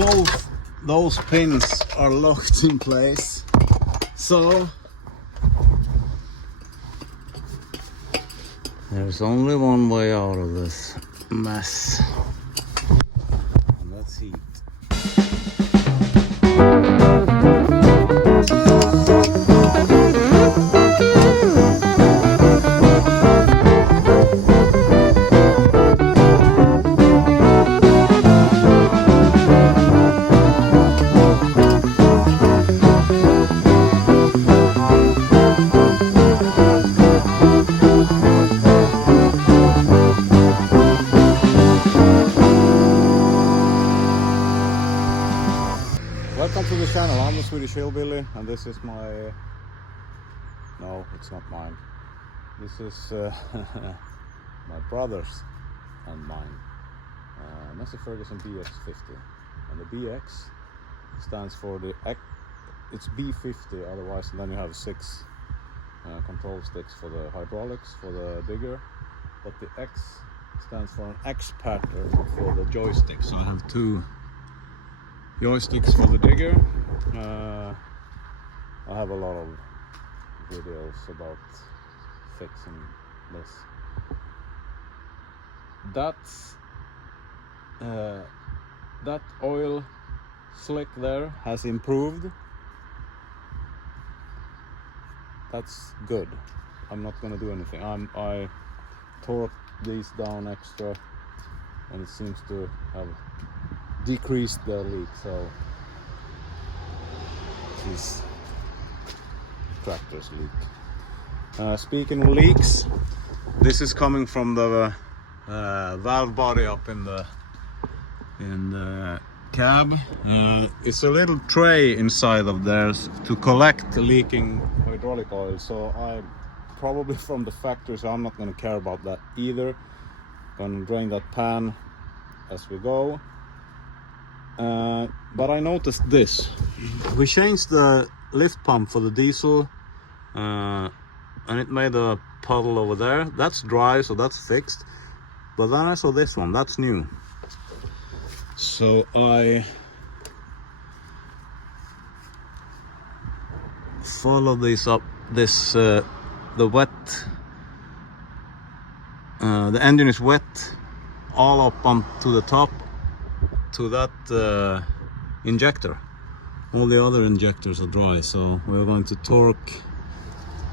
both those pins are locked in place, so there's only one way out of this mess, and that's heat. Welcome to the channel. I'm the Swedish Hillbilly, and this is my... No, it's not mine. This is my brother's and mine. Massey Ferguson BX 50. And the BX stands for the... It's B50 otherwise, and then you have 6 control sticks for the hydraulics, for the digger. But the X stands for an X pattern for the joystick. So I have 2 joysticks for the digger. I have a lot of videos about fixing this. That oil slick there has improved. That's good. I'm not gonna do anything. I torqued these down extra, and it seems to have decreased the leak, so these tractors leak. Speaking of leaks, this is coming from the valve body up in the cab. It's a little tray inside of there to collect leaking hydraulic oil, so I probably from the factory, so I'm not going to care about that either. Gonna drain that pan as we go. But I noticed this. We changed the lift pump for the diesel, and it made a puddle over there. That's dry, so that's fixed. But then I saw this one, that's new. So I follow this up, the wet, the engine is wet all up onto the top to that injector. All the other injectors are dry, so we're going to torque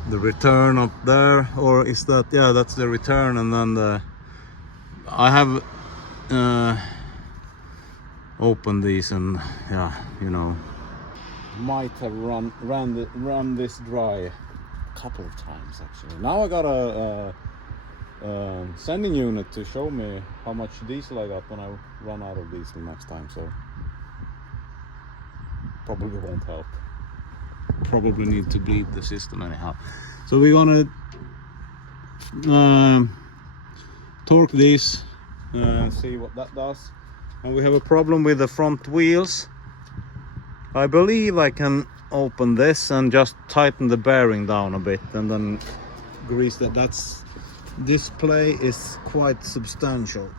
the return up there, or is that, yeah, that's the return, and then I have opened these, and yeah, you know, might have run this dry a couple of times actually. Now I got a sending unit to show me how much diesel I got when I run out of diesel next time, so probably won't help. Probably need to bleed the system anyhow. So we're gonna torque these and see what that does. And we have a problem with the front wheels. I believe I can open this and just tighten the bearing down a bit and then grease that. This play is quite substantial,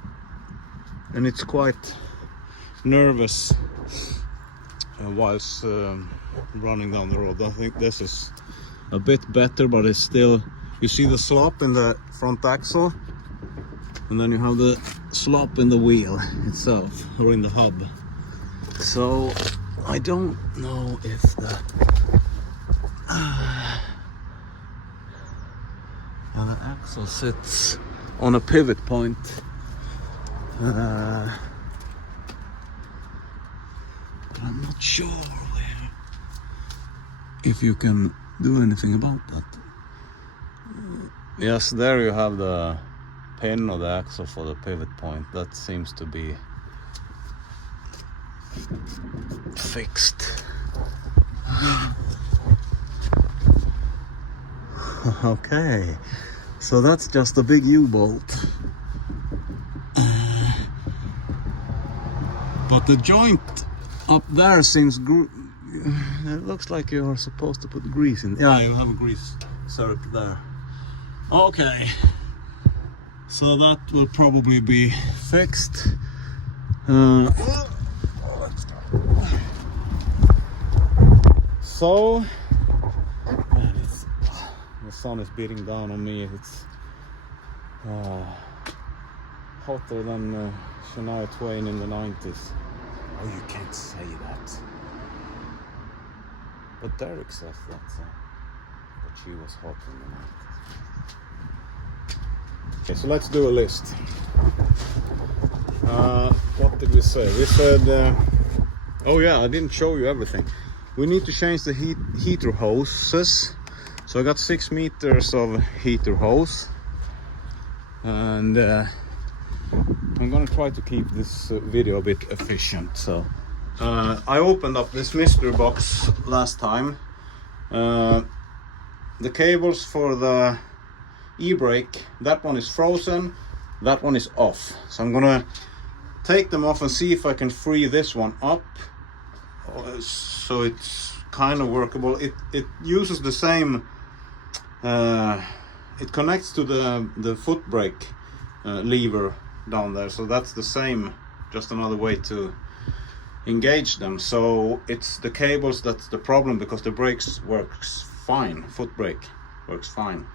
and it's quite nervous whilst running down the road. I think this is a bit better, but it's still, you see the slop in the front axle, and then you have the slop in the wheel itself, or in the hub. So I don't know if the the axle sits on a pivot point. But I'm not sure if you can do anything about that. Yes, there you have the pin or the axle for the pivot point. That seems to be fixed. Okay, so that's just a big U-bolt. But the joint up there seems it looks like you're supposed to put grease in. Yeah, you have a grease syrup there. Okay, so that will probably be fixed. So, man, the sun is beating down on me. It's hotter than Shania Twain in the 90s. Oh, you can't say that. But Derek says that, that she was hot in the 90s. Okay, so let's do a list. What did we say? We said, oh yeah, I didn't show you everything. We need to change the heater hoses. So I got 6 meters of heater hose. And I'm gonna try to keep this video a bit efficient. So I opened up this mystery box last time. The cables for the e-brake, that one is frozen, that one is off. So I'm gonna take them off and see if I can free this one up so it's kind of workable. It uses the same it connects to the foot brake lever down there, so that's the same, just another way to engage them. So it's the cables that's the problem, because the brakes works fine, foot brake works fine.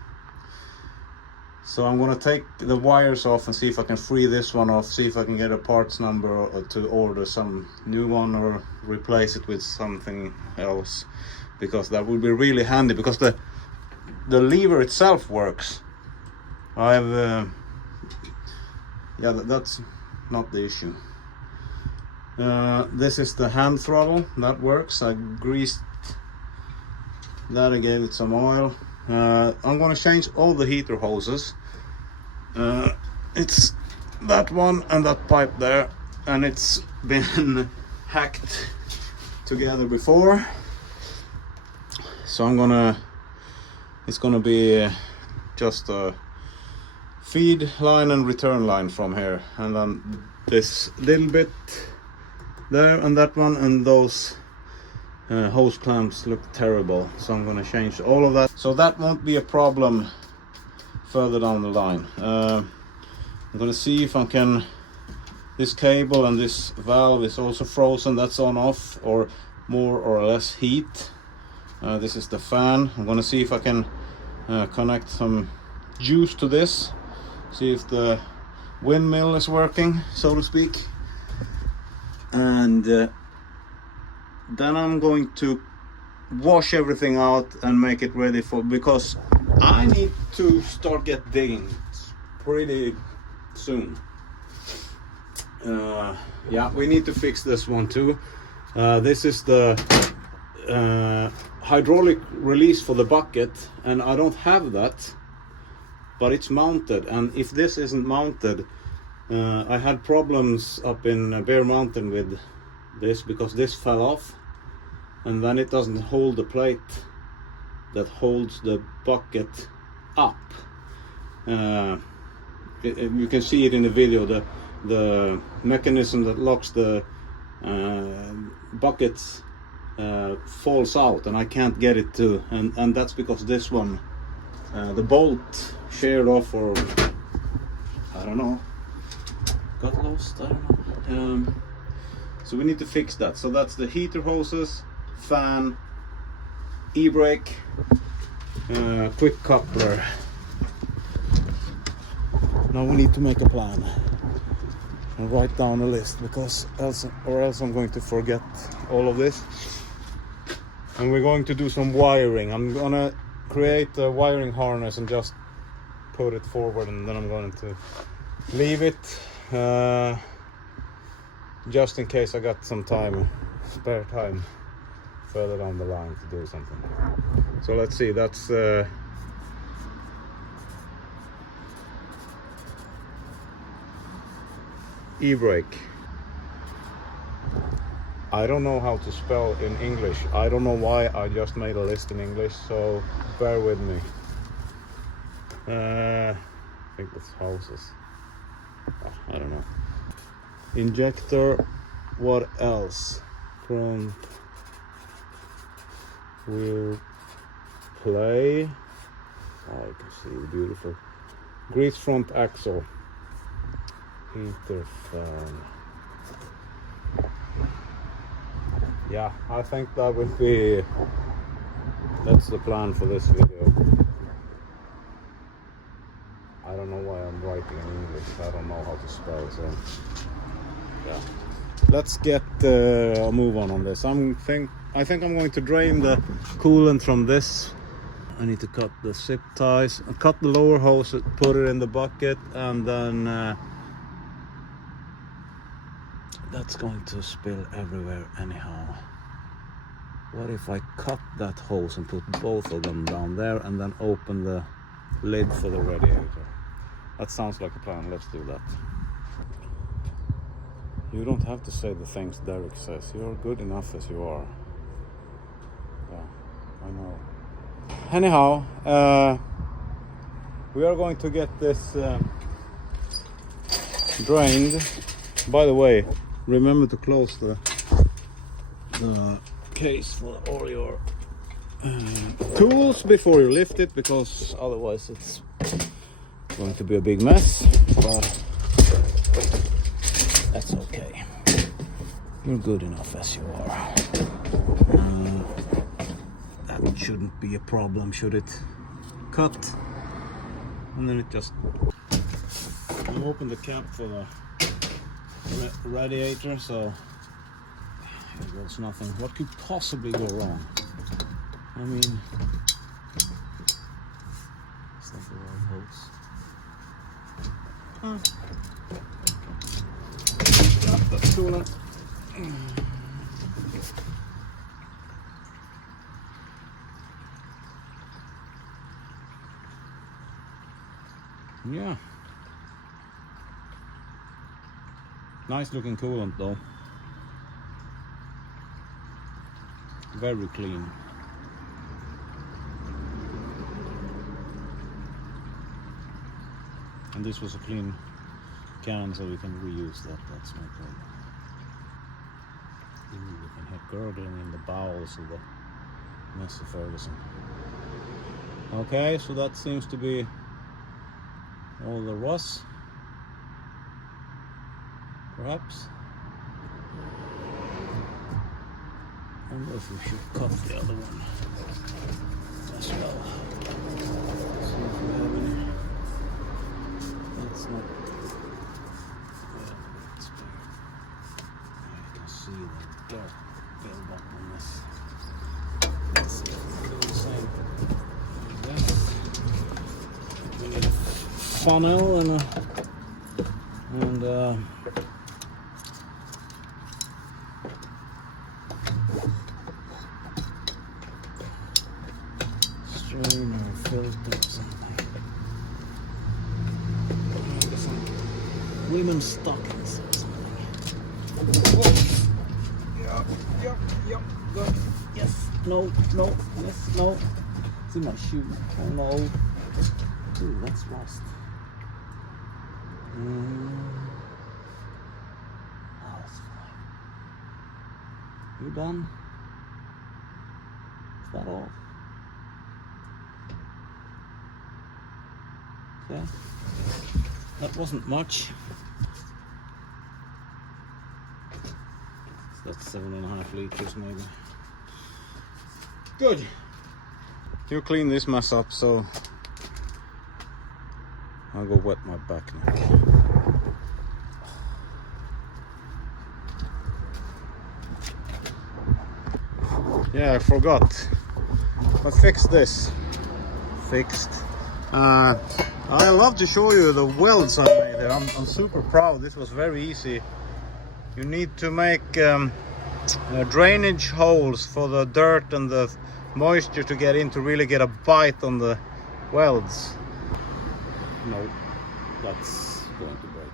So I'm gonna take the wires off and see if I can free this one off, see if I can get a parts number to order some new one or replace it with something else, because that would be really handy, because the lever itself works. I have yeah, that's not the issue. This is the hand throttle, that works. I greased that, I gave it some oil. I'm gonna change all the heater hoses. It's that one and that pipe there, and it's been hacked together before. So it's gonna be just a feed line and return line from here, and then this little bit there and that one, and those hose clamps look terrible, so I'm gonna change all of that, so that won't be a problem further down the line. I'm gonna see if I can, this cable and this valve is also frozen, that's on off, or more or less heat. This is the fan. I'm gonna see if I can connect some juice to this, see if the windmill is working, so to speak. And then I'm going to wash everything out and make it ready for, because I need to start get digging pretty soon. Yeah, we need to fix this one too. This is the hydraulic release for the bucket, and I don't have that, but it's mounted, and if this isn't mounted, I had problems up in Bear Mountain with this, because this fell off, and then it doesn't hold the plate that holds the bucket up. You can see it in the video, the mechanism that locks the buckets falls out, and I can't get it to, and that's because this one, the bolt sheared off, or I don't know, got lost, I don't know. So we need to fix that. So that's the heater hoses, fan, e-brake, quick coupler. Now we need to make a plan and write down a list, because else I'm going to forget all of this. And we're going to do some wiring. I'm gonna create a wiring harness and just put it forward, and then I'm going to leave it just in case I got some time, spare time further down the line to do something. So let's see, that's e-brake. I don't know how to spell in English. I don't know why I just made a list in English, so bear with me. I think that's houses. I don't know. Injector, what else? Front wheel play. Oh, you can see, beautiful. Grease front axle. Heater fan. Yeah, I think that would be That's the plan for this video. I don't know why I'm writing in English. I don't know how to spell, so yeah. Let's get a move on this. I think I'm going to drain the coolant from this. I need to cut the zip ties, cut the lower hose, put it in the bucket, and then that's going to spill everywhere anyhow. What if I cut that hose and put both of them down there and then open the lid for the radiator? That sounds like a plan. Let's do that. You don't have to say the things Derek says. You're good enough as you are. Yeah, I know. Anyhow, we are going to get this drained. By the way, remember to close the case for all your tools before you lift it, because otherwise it's going to be a big mess. But that's okay. You're good enough as you are. That shouldn't be a problem, should it? Cut, and then it just... You open the cap for the radiator, so here goes nothing. What could possibly go wrong? I mean, is that the right hose? That's cooler. Yeah. Nice looking coolant though. Very clean. And this was a clean can, so we can reuse that. That's no problem. Ooh, we can have gurgling in the bowels of the Massey Ferguson. Okay, so that seems to be all there was. Perhaps. I wonder if we should cut the other one as well. See if we have any. That's not. Yeah, it's big. You can see the dirt build-up on this. Let's see if we can do the same. We need a funnel and strainer, filter, something. Maybe some women's stockings or something. Yep, good. Yes, no, yes, no. It's in my shoe. Oh no. Ooh, that's rust. Oh, it's fine. You done? Is that all? Okay. That wasn't much. So that's 7.5 liters maybe. Good. You clean this mess up, so I'll go wet my back neck. Yeah, I forgot. I fixed this. I love to show you the welds I made there. I'm super proud. This was very easy. You need to make drainage holes for the dirt and the moisture to get in, to really get a bite on the welds. No, that's going to break.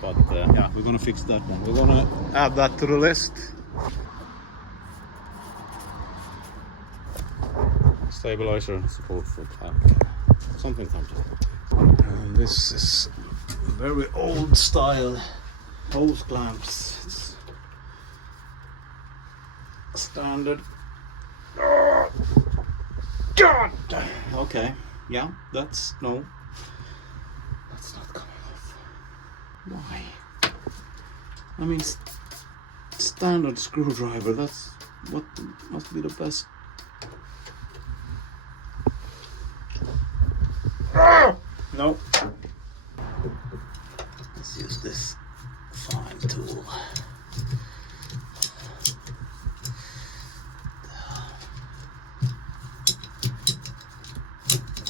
But yeah, we're gonna fix that one. We're gonna add that to the list. Stabilizer support for something comes up. And this is very old style hose clamps. It's standard. God! Okay, yeah, that's not coming off. Why? I mean, standard screwdriver, that's What must be the best? No. Let's use this fine tool.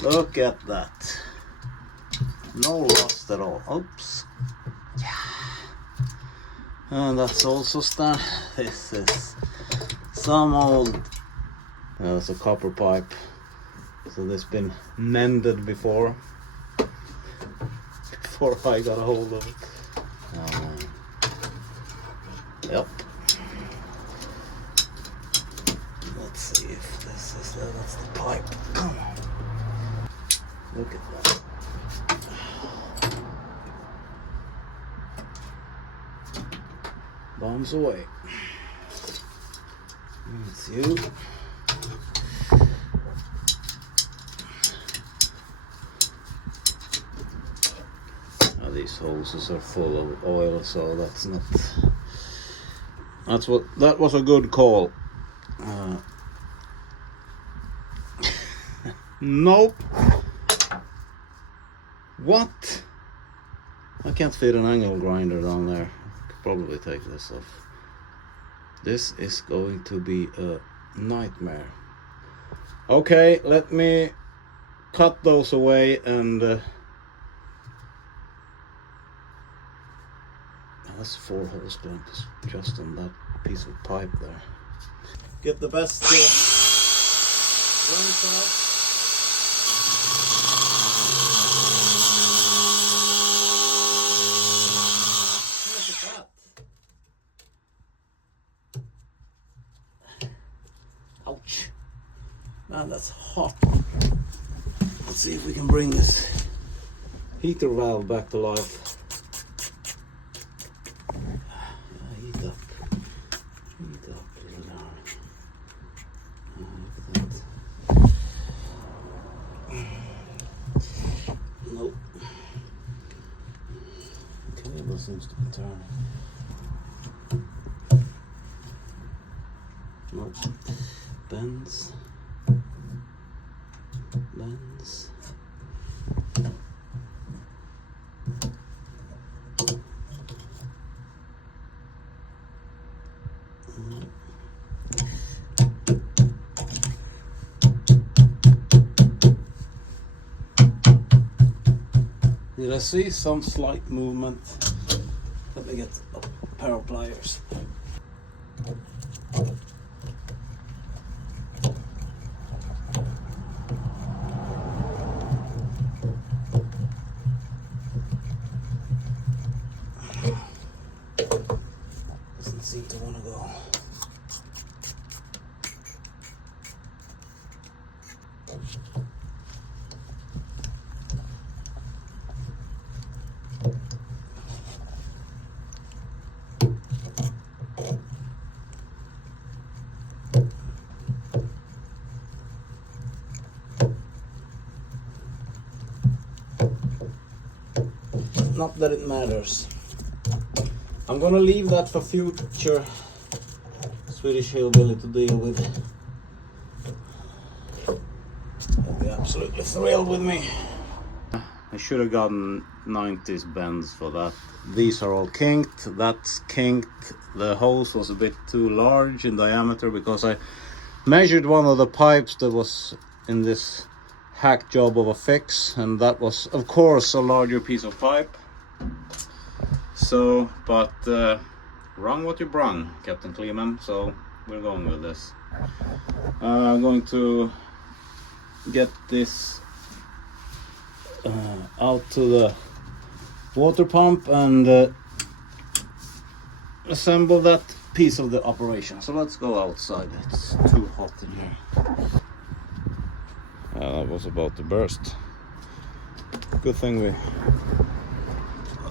Look at that. No rust at all. Oops. Yeah. And that's also this is some old. It's a copper pipe. So this been mended before I got a hold of it. Yep. Let's see if this is that's the pipe. Come on. Look at that. Bombs away. It's you. Now these hoses are full of oil, so that's not. That was a good call. Nope. What? I can't fit an angle grinder down there. Could probably take this off. This is going to be a nightmare. Okay, let me cut those away and that's 4 holes going just on that piece of pipe there. Get the best runs out. Ouch. Man, that's hot. Let's see if we can bring this heater valve back to life. Heat up, little darling. Like that. Nope. Cable seems to be turning. Nope. Bends. Did I see some slight movement? Let me get a pair of pliers. Doesn't seem to want to go. Not that it matters. I'm gonna leave that for future Swedish Hillbilly to deal with. They'll be absolutely thrilled with me. I should have gotten 90s bends for that. These are all kinked. That's kinked. The hose was a bit too large in diameter because I measured one of the pipes that was in this hack job of a fix, and that was of course a larger piece of pipe. So, but wrong what you brung, Captain Kleeman, so we're going with this. I'm going to get this out to the water pump and assemble that piece of the operation. So let's go outside, it's too hot in here. That was about to burst. Good thing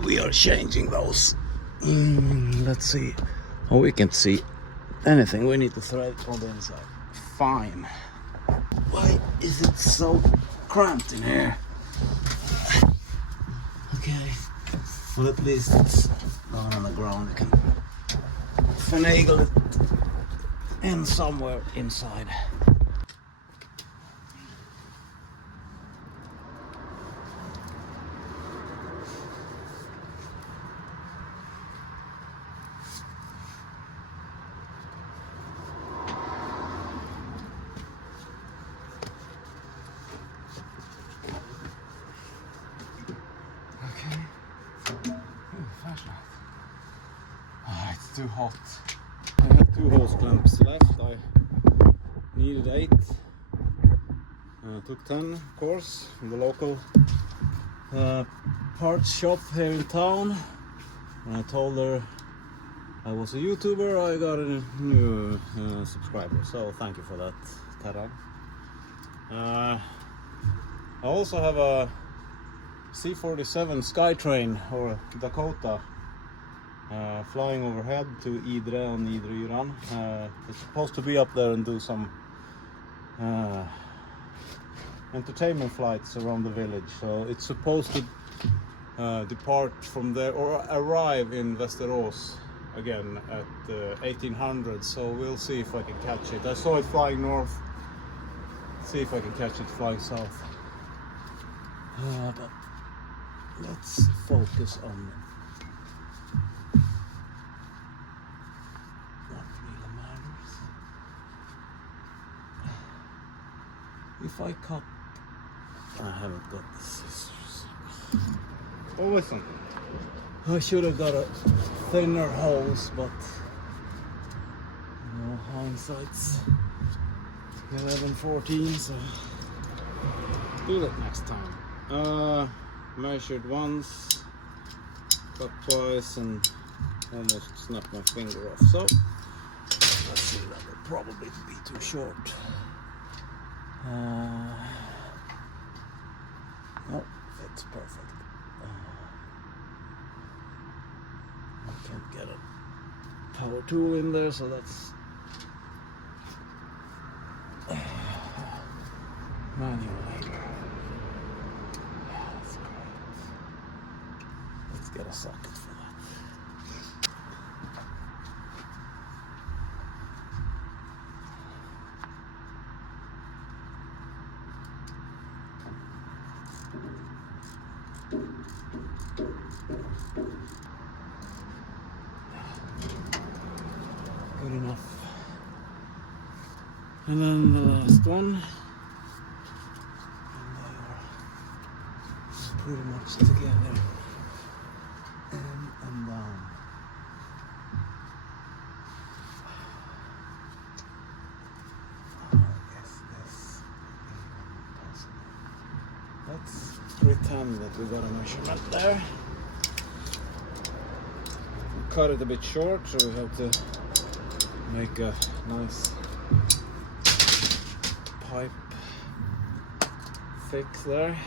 we are changing those. Let's see. Oh, we can't see anything. We need to thread on the inside. Fine. Why is it so cramped in here? Okay. Well, at least it's down on the ground. We can finagle it and somewhere inside. It's too hot. I have 2 hose clamps left. I needed 8. Took 10, of course, from the local parts shop here in town. And I told her I was a YouTuber. I got a new subscriber, so thank you for that, Tara. I also have a C-47 Skytrain, or Dakota, flying overhead to Idre on Idre-yran. It's supposed to be up there and do some entertainment flights around the village. So it's supposed to depart from there or arrive in Västerås again at 1800. So we'll see if I can catch it. I saw it flying north. See if I can catch it flying south. But let's focus on what really matters. If I cut, I haven't got the scissors. Always something. I should have got a thinner hose, but you know, hindsight's 11/14, so do that next time. Measured once, cut twice, and almost snapped my finger off. So let's see, that will probably be too short. No, it's perfect. I can't get a power tool in there, so that's manual labor. Yeah, that's great. Let's get a socket for that. Good enough. And then the last one. Pretty much together and down. I guess this is impossible. Let's pretend that we got a measurement there. We cut it a bit short, so we have to make a nice pipe fix there.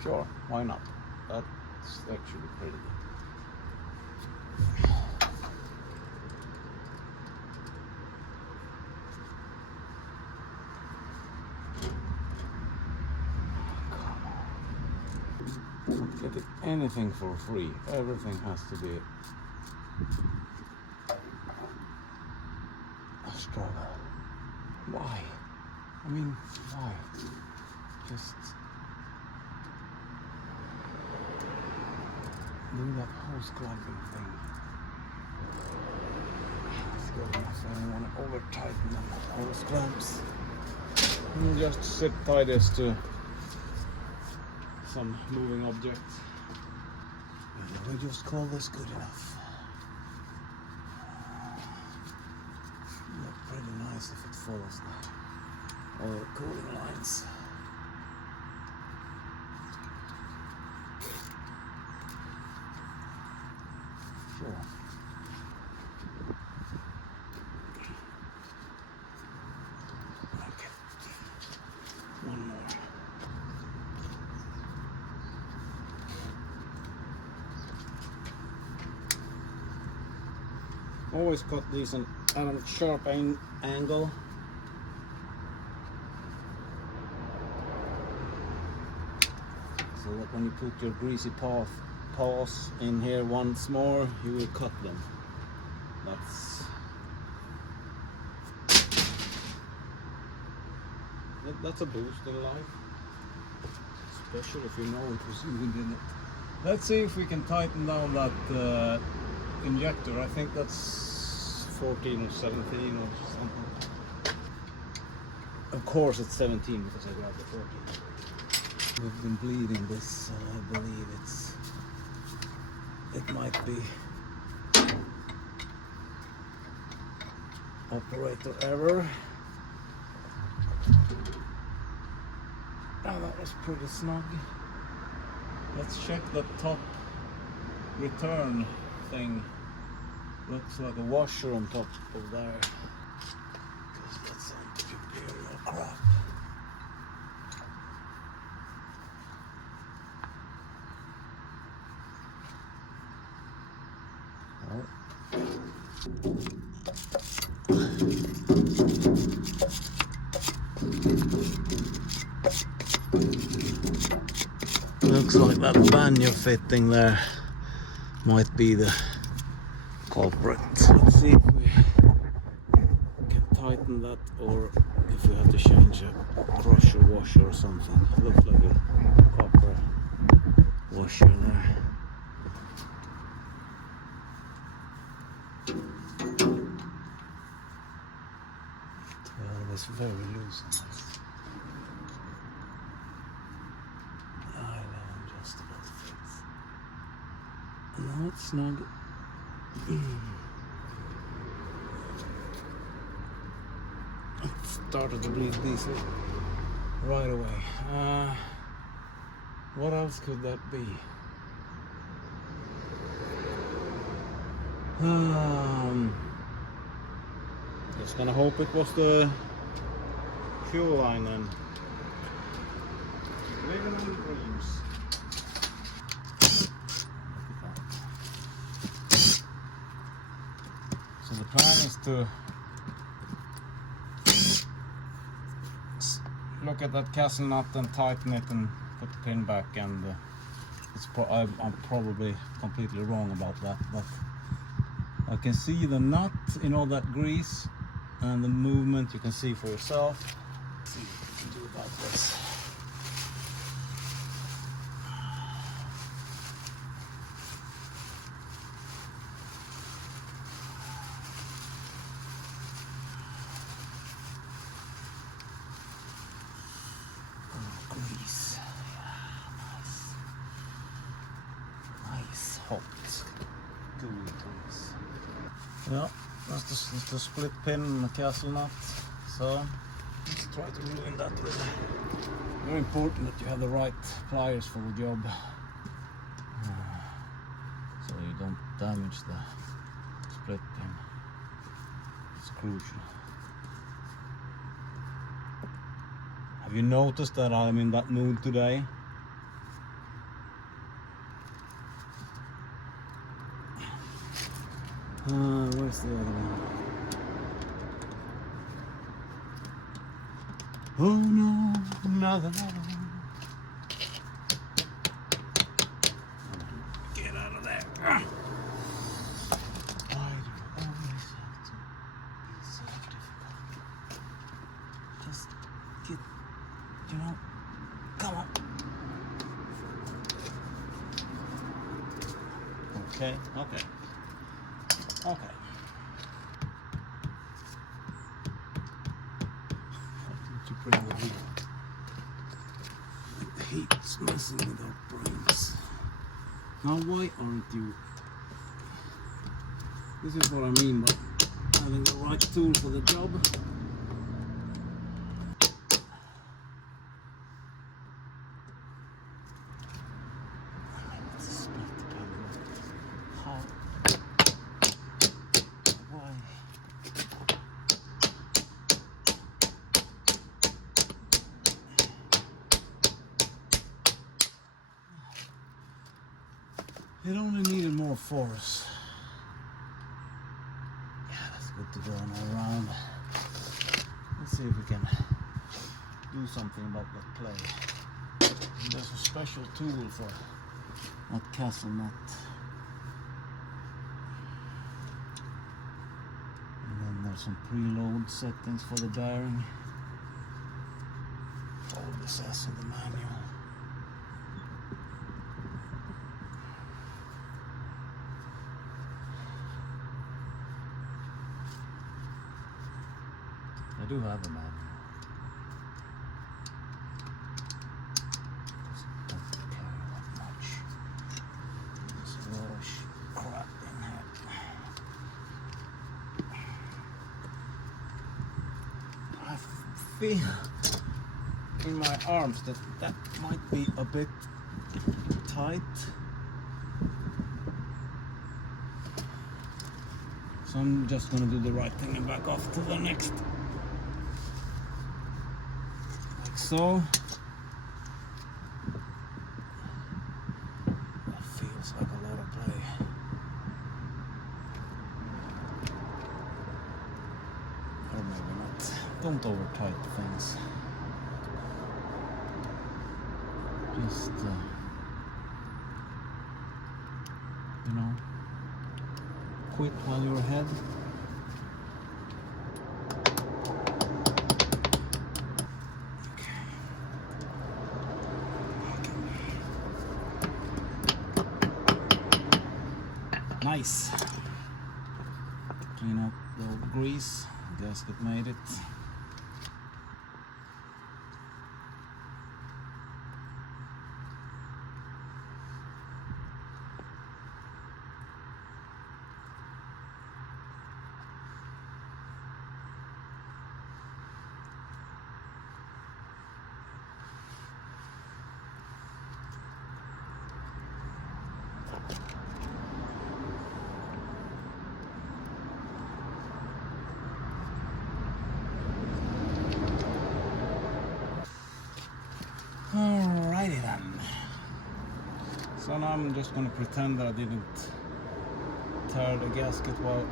Sure, why not? That's actually pretty good. Not getting anything for free. Everything has to be a struggle. Why? I mean, why? Just do that hose clamping thing. It's good enough. I don't want to over tighten them hose clamps. And just sit tightest to some moving objects. And we just call this good enough. Look pretty nice if it follows all the cooling lines. Sure. Okay. One more. Always cut these at a sharp angle. careful that when you put your greasy paws in here once more, you will cut them. That's a boost in life, especially if you know it was you who did it. Let's see if we can tighten down that injector. I think that's 14 or 17 or something. Of course it's 17 because I grabbed the 14. We've been bleeding this, so I believe it might be operator error. Oh, that was pretty snug. Let's check the top return thing. Looks like a washer on top of there. Because that's some imperial crap. Looks like that banjo fitting there might be the culprit. Let's see if we can tighten that or if we have to change a crusher washer or something. It looks like a copper washer there. Well, it was very loose on this. Now it's snug. It started to bleed diesel right away. What else could that be? Just gonna hope it was the fuel line then. Living on dreams. So the plan is to look at that castle nut and tighten it and put the pin back, and I'm probably completely wrong about that, but I can see the nut in all that grease and the movement you can see for yourself. Let's see what we can do about this. Hot, gooey grease. Yeah, that's the split pin and the castle nut. So let's try to ruin that with it. Very important that you have the right pliers for the job, so you don't damage the split pin. It's crucial. Have you noticed that I'm in that mood today? Where's the other one? Oh no, another one. Get out of there. Why do you always have to be so difficult? Just get, come on. Okay. To bring the heat. The heat's messing with our brains. Now why aren't you? This is what I mean by having the right tool for the job. It only needed more force. Yeah, that's good to go all around. Let's see if we can do something about that play. There's a special tool for that castle nut. And then there's some preload settings for the bearing. All this as in the manual. I do have a manual. Doesn't carry that much. There's a lot of crap in here. I feel in my arms that might be a bit tight. So I'm just gonna do the right thing and back off to the next. Like so. That feels like a lot of play. Or maybe not. Don't over tight things. Just, you know, quit while you're ahead. Okay. Nice. Clean up the old grease. Gasket made it. Alrighty then. So now I'm just gonna pretend that I didn't tear the gasket while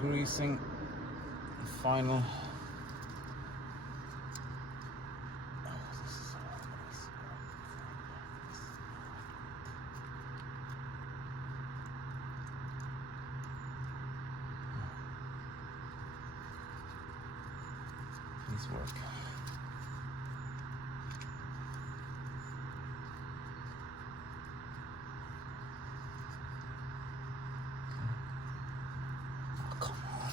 greasing the final. Please work. Oh, come on.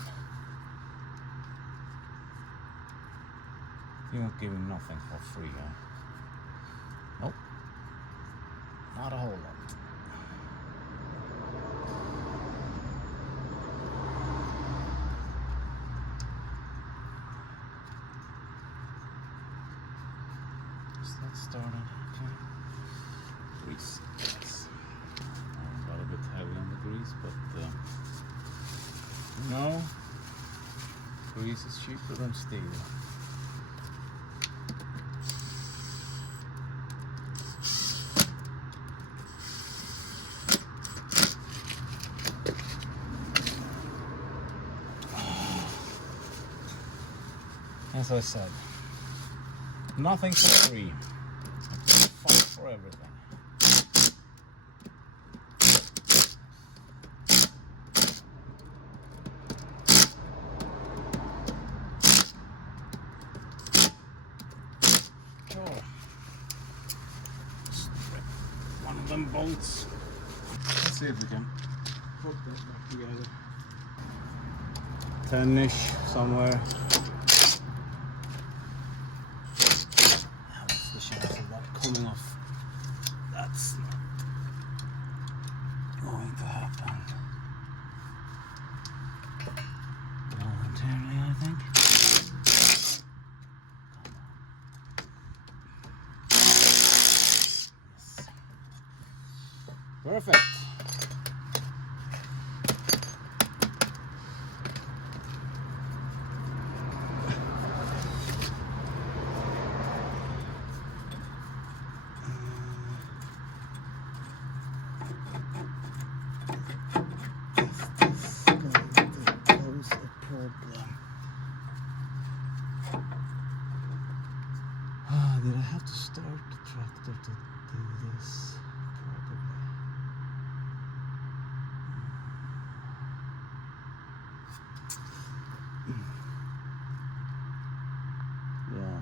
You're not giving nothing for free, huh? Nope. Not a whole lot. That started, okay. Grease, yes. Got a bit heavy on the grease, but no, grease is cheaper than steel. As I said, nothing for free. Fight for everything. Sure. Strip one of them bolts. Let's see if we can put that back together. 10-ish somewhere. Coming off. That's not going to happen momentarily, I think. Yes. Perfect. did I have to start the tractor to do this? Probably. Yeah.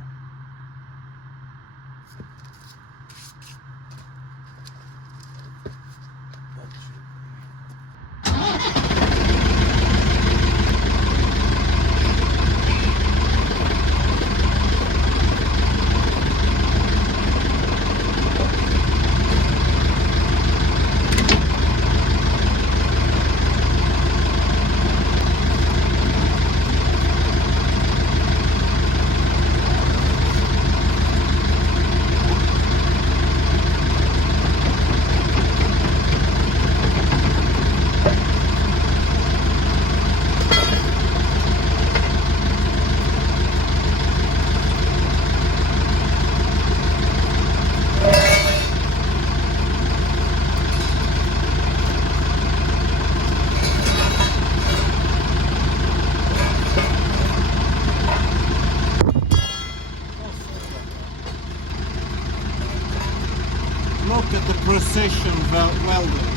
Look at the precision welding.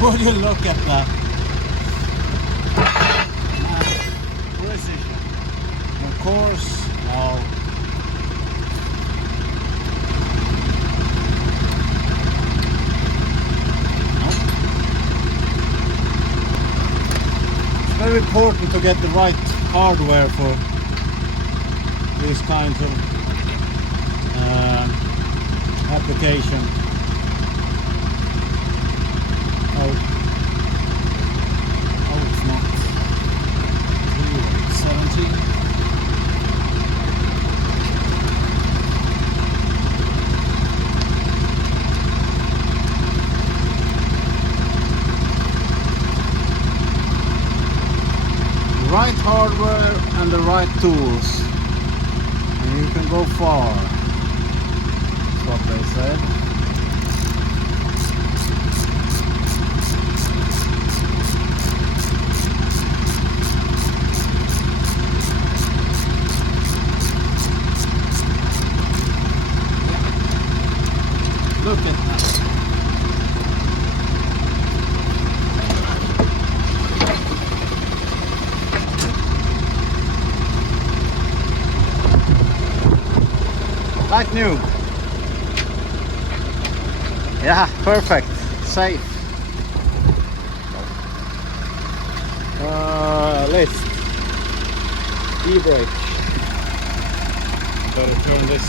Would you look at that? Precision. Of course, it's very important to get the right hardware for these kinds of application. Oh, it's not 17. The right hardware and the right tools, and you can go far. That's what they said. Look at that. Like new. Yeah, perfect. Safe. List. E-brake. Better turn this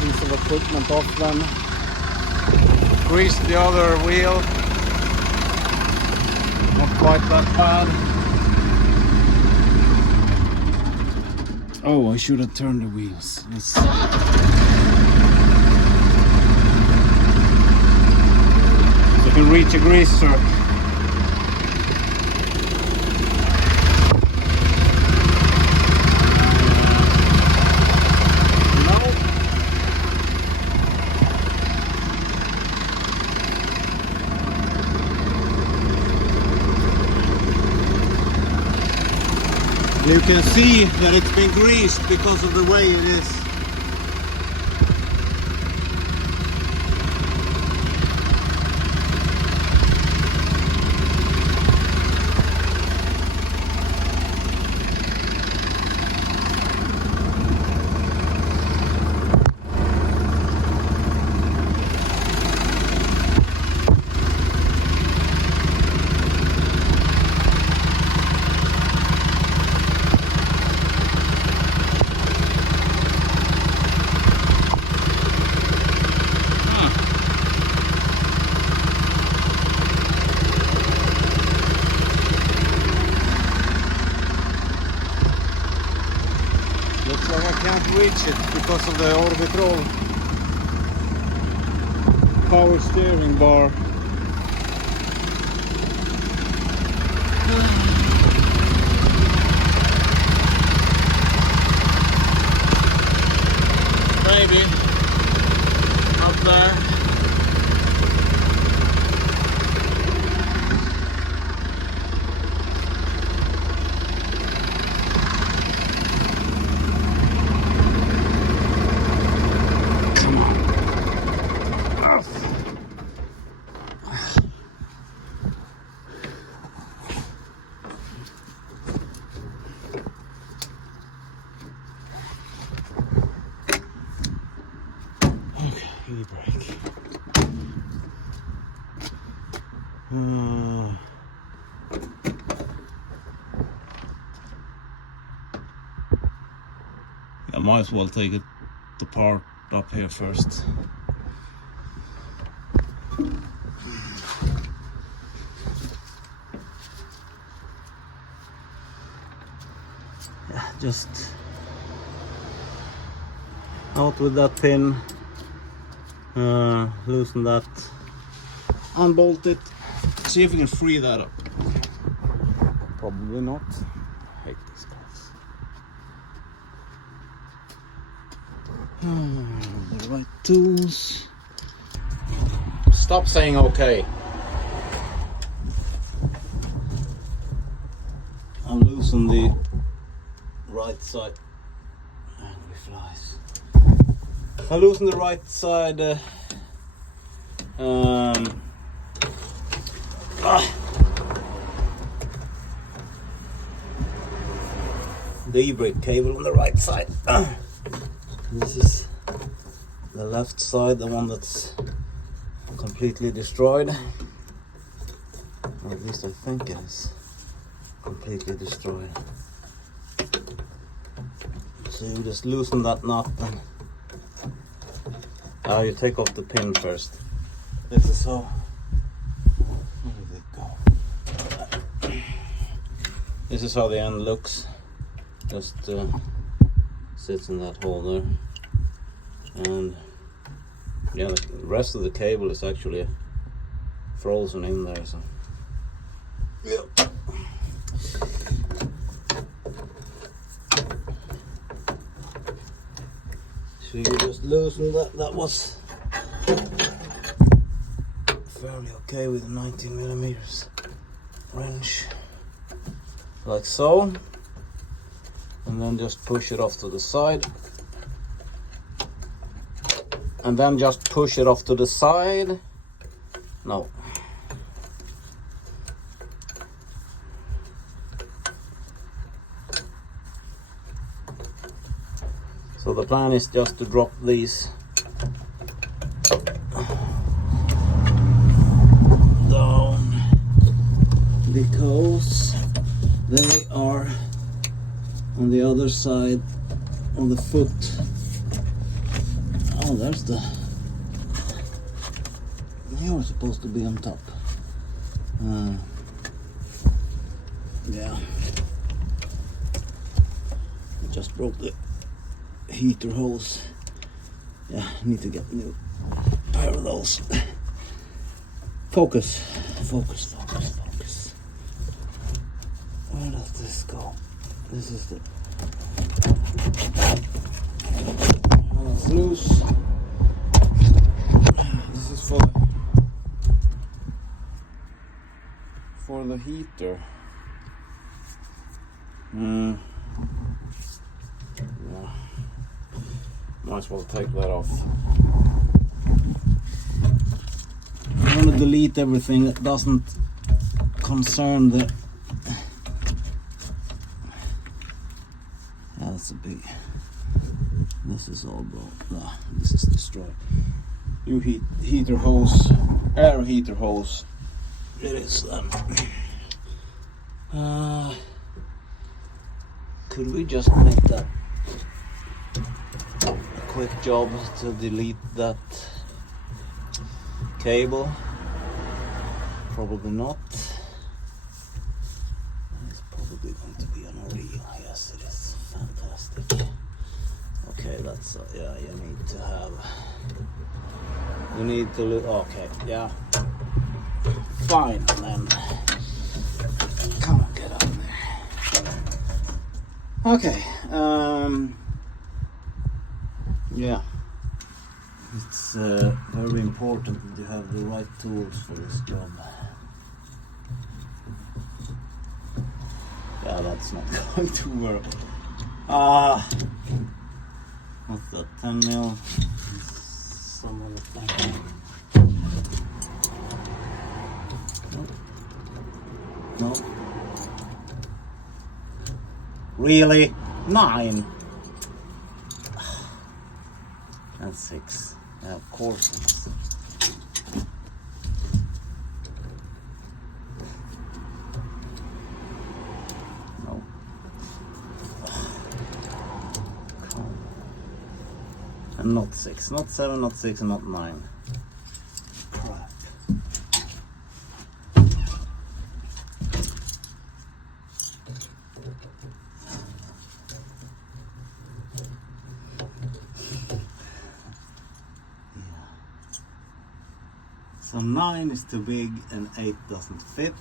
piece of equipment off then. Grease the other wheel. Not quite that bad. Oh, I should have turned the wheels. Let's see. You can reach a greaser. You can see that it's been greased because of the way it is. because of the orbital power steering bar. Maybe up there. E-brake. I might as well take it apart up here first. Yeah, just out with that pin. Loosen that, unbolt it, see if we can free that up. Probably not. I hate these guys. The right tools. Stop saying okay. I'll loosen the right side. And we flies. I loosen the right side the e-brake cable on the right side. This is the left side, the one that's completely destroyed. Or at least I think it is completely destroyed. So you just loosen that knot then. You take off the pin first. This is how. Where did it go? This is how the end looks. Just sits in that hole there, and yeah, the rest of the cable is actually frozen in there. So yep. So you just loosen that. That was fairly okay with a 19mm wrench, like so, and then just push it off to the side, and then just push it off to the side. No. So the plan is just to drop these down because they are on the other side of the foot. Oh, there's the... They were supposed to be on top. Yeah. I just broke the heater hose. Yeah, need to get a new pair of those. Focus, focus, focus, focus. Where does this go? This is the... Oh, it's loose. This is for the heater. Yeah. Might as well take that off. I want to delete everything that doesn't concern the... Yeah, that's a big... This is all broken. Nah, this is destroyed. New heater hose, air heater hose. It is then. Could we just make that a quick job to delete that cable? Probably not. It's probably going to be on a reel. Yes, it is. Fantastic. Okay. Okay, that's yeah. You need to look. Okay, yeah. Fine, then. Come on, get on there. Okay. Yeah. It's very important that you have the right tools for this job. Yeah, that's not going to work. What's that? 10 mil? Some other thing. No. Really? 9? And 6. Yeah, of course. No. And not 6, not 7, not 6, and not 9. Crap. So 9 is too big and 8 doesn't fit.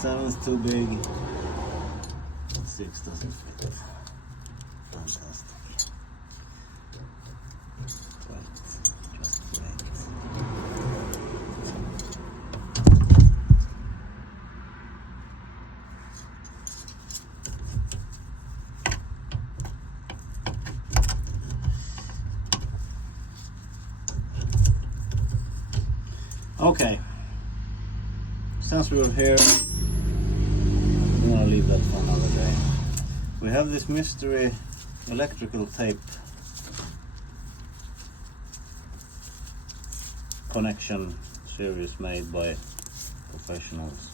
7 is too big, 6 doesn't fit. Fantastic. Great, just great. Okay, since we were here, I'm gonna leave that for another day. We have this mystery electrical tape connection series made by professionals.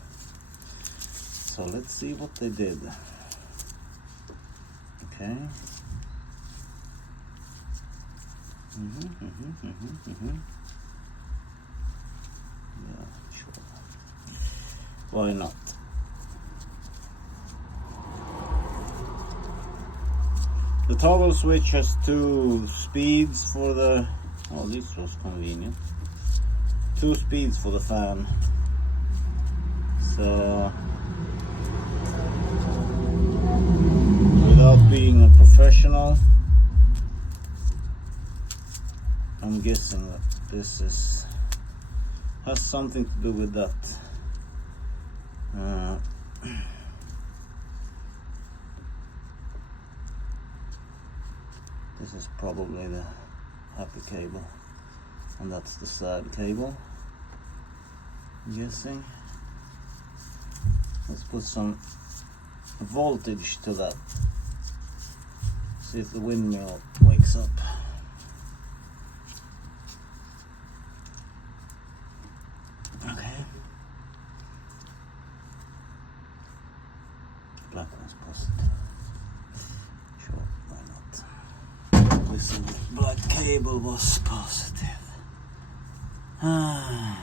So let's see what they did. Okay. Yeah, sure. Why not? The toggle switch has 2 speeds for the... Oh, this was convenient. 2 speeds for the fan. So, without being a professional, I'm guessing that this has something to do with that. This is probably the happy cable, and that's the sad cable, I'm guessing. Let's put some voltage to that. See if the windmill wakes up. Okay. Black one's positive. Sure, why not? Listen, black cable was positive. That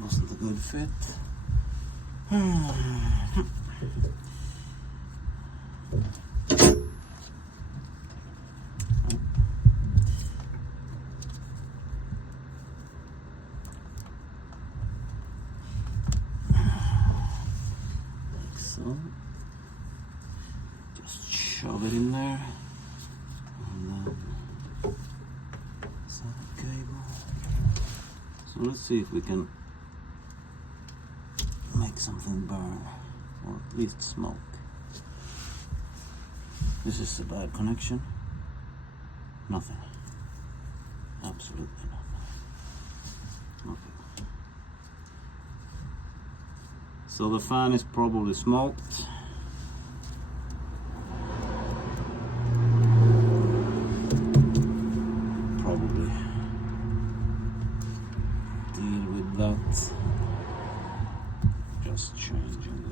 wasn't a good fit. So, just shove it in there, and then solid cable. So let's see if we can make something burn, or at least smoke. This is a bad connection. Nothing. Absolutely nothing. Nothing. So the fan is probably smoked. Probably deal with that. Just changing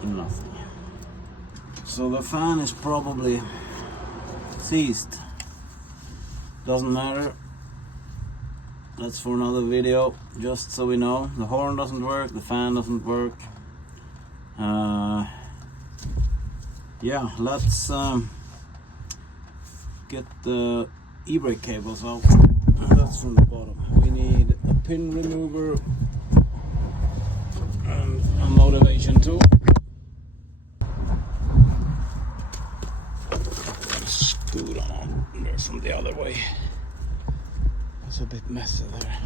the nothing. So the fan is probably seized. Doesn't matter. That's for another video, just so we know. The horn doesn't work, the fan doesn't work. Yeah, let's get the e-brake cables out. That's from the bottom. We need a pin remover and a motivation tool. Scoot on there from the other way. It's a bit messy there.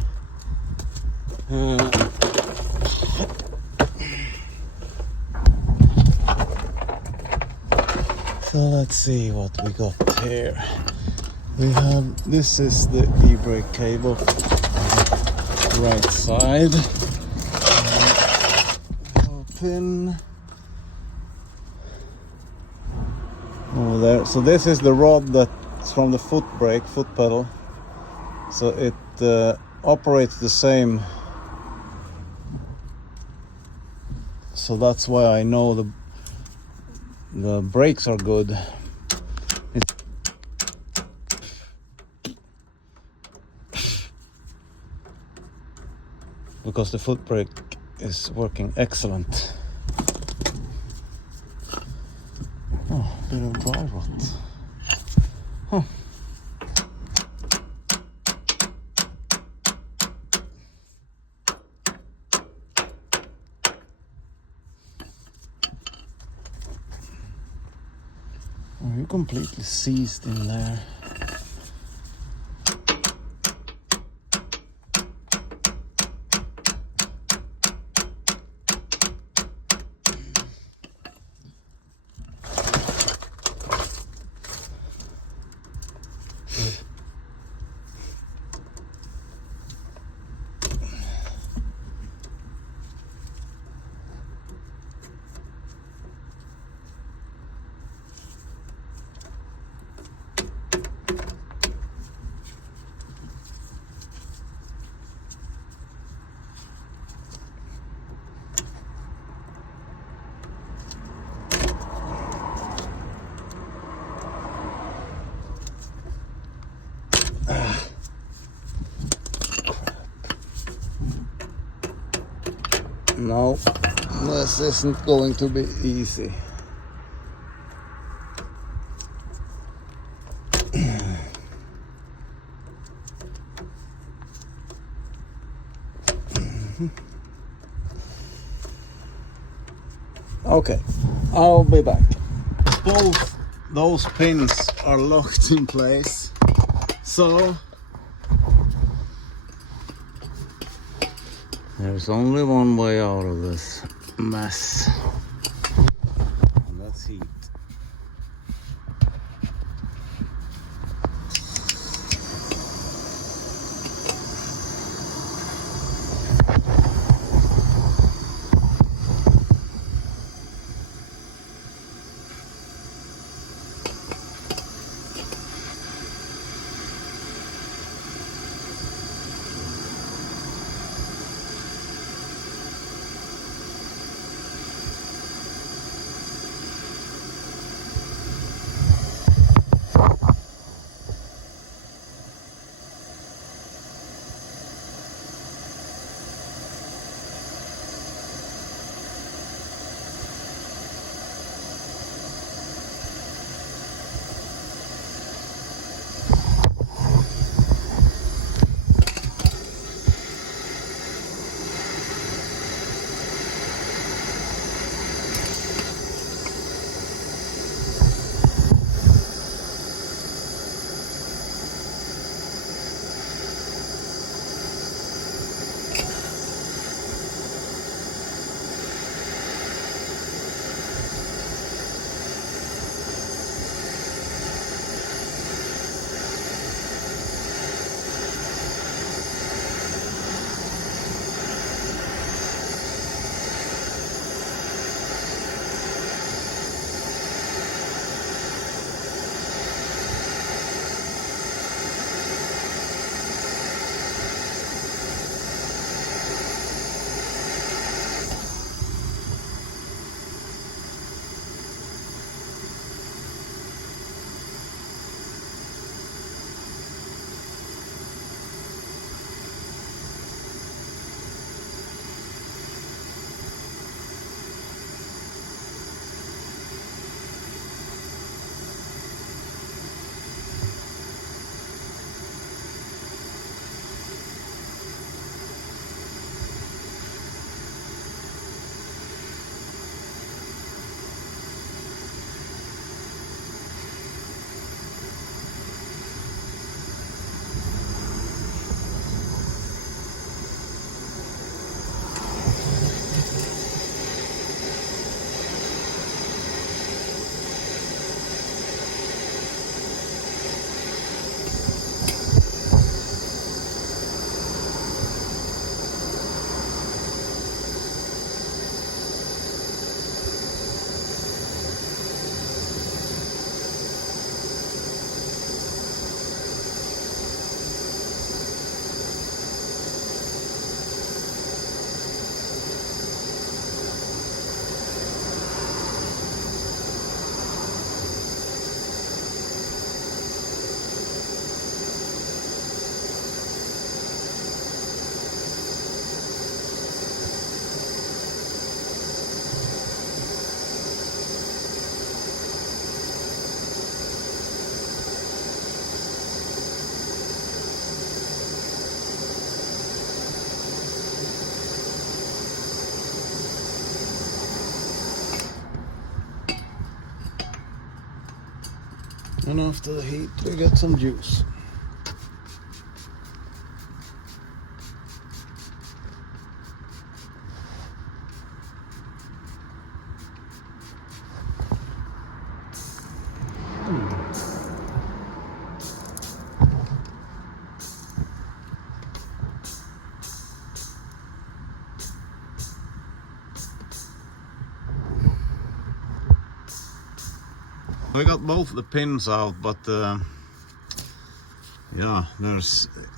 So let's see what we got here. We have, this is the e-brake cable, right side. Pin over there. So this is the rod that's from the foot brake, foot pedal. So it operates the same. So that's why I know the brakes are good. Because the foot brake is working excellent. Oh, bit of dry rot. Huh. Are you completely seized in there? No, this isn't going to be easy. Okay, I'll be back. Both those pins are locked in place, so there's only one way out of this mess, and that's heat. And after the heat we get some juice. We got both the pins out, but yeah,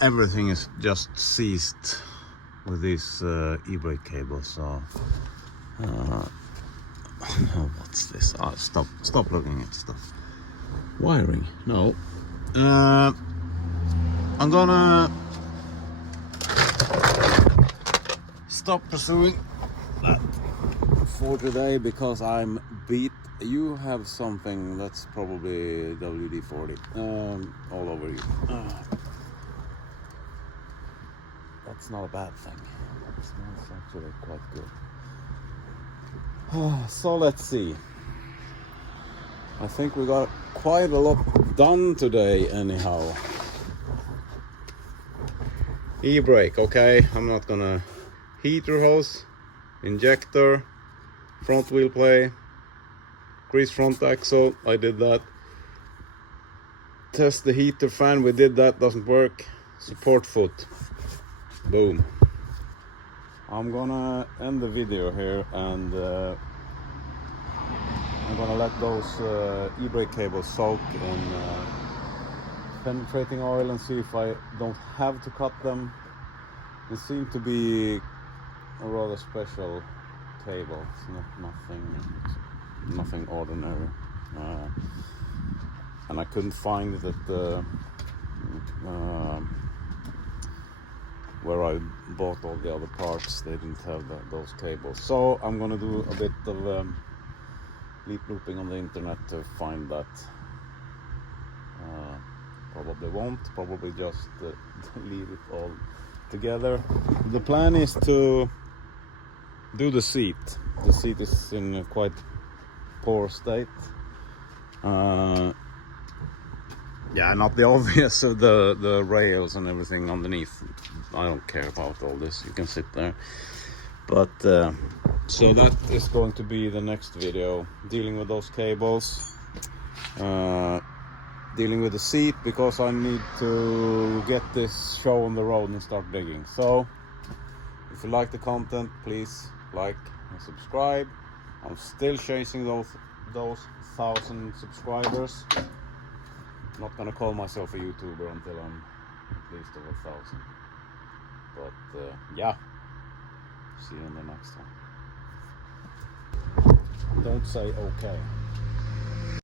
everything is just seized with these e-brake cables. So what's this? Oh, stop looking at stuff. Wiring? No. I'm gonna stop pursuing that for today because I'm beat. You have something that's probably WD-40 all over you. That's not a bad thing. It smells actually quite good. So let's see. I think we got quite a lot done today anyhow. E-brake, okay. I'm not gonna heater hose, injector, front wheel play, grease front axle, I did that. Test the heater fan, we did that, doesn't work. Support foot, boom. I'm gonna end the video here and I'm gonna let those e-brake cables soak in penetrating oil and see if I don't have to cut them. It seemed to be a rather special cable, it's nothing ordinary, and I couldn't find it at the where I bought all the other parts. They didn't have those cables, so I'm gonna do a bit of leap looping on the internet to find that. Probably won't, probably just leave it all together. The plan is to do the seat. The seat is in a quite poor state. Yeah, not the obvious of the rails and everything underneath. I don't care about all this, you can sit there. But so that is going to be the next video, dealing with those cables, dealing with the seat, because I need to get this show on the road and start digging. So if you like the content, please like and subscribe. I'm still chasing those 1,000 subscribers. I'm not gonna call myself a YouTuber until I'm at least over 1,000. But yeah, see you in the next one. Don't say okay.